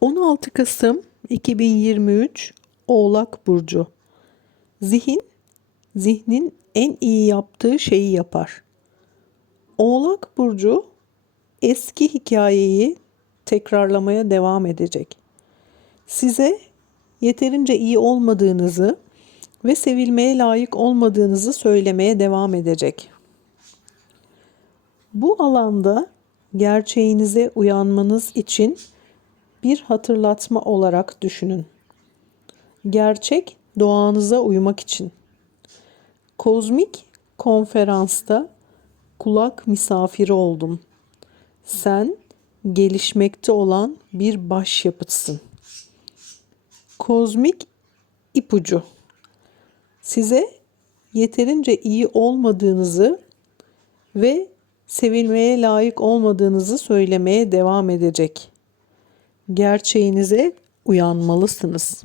16 Kasım 2023 Oğlak Burcu Zihin, zihnin en iyi yaptığı şeyi yapar. Oğlak Burcu eski hikayeyi tekrarlamaya devam edecek. Size yeterince iyi olmadığınızı ve sevilmeye layık olmadığınızı söylemeye devam edecek. Bu alanda gerçeğinize uyanmanız için bir hatırlatma olarak düşünün. Gerçek doğanıza uymak için. Kozmik konferansta kulak misafiri oldum. Sen gelişmekte olan bir başyapıtsın. Kozmik ipucu. Size yeterince iyi olmadığınızı ve sevilmeye layık olmadığınızı söylemeye devam edecek. Gerçeğinize uyanmalısınız.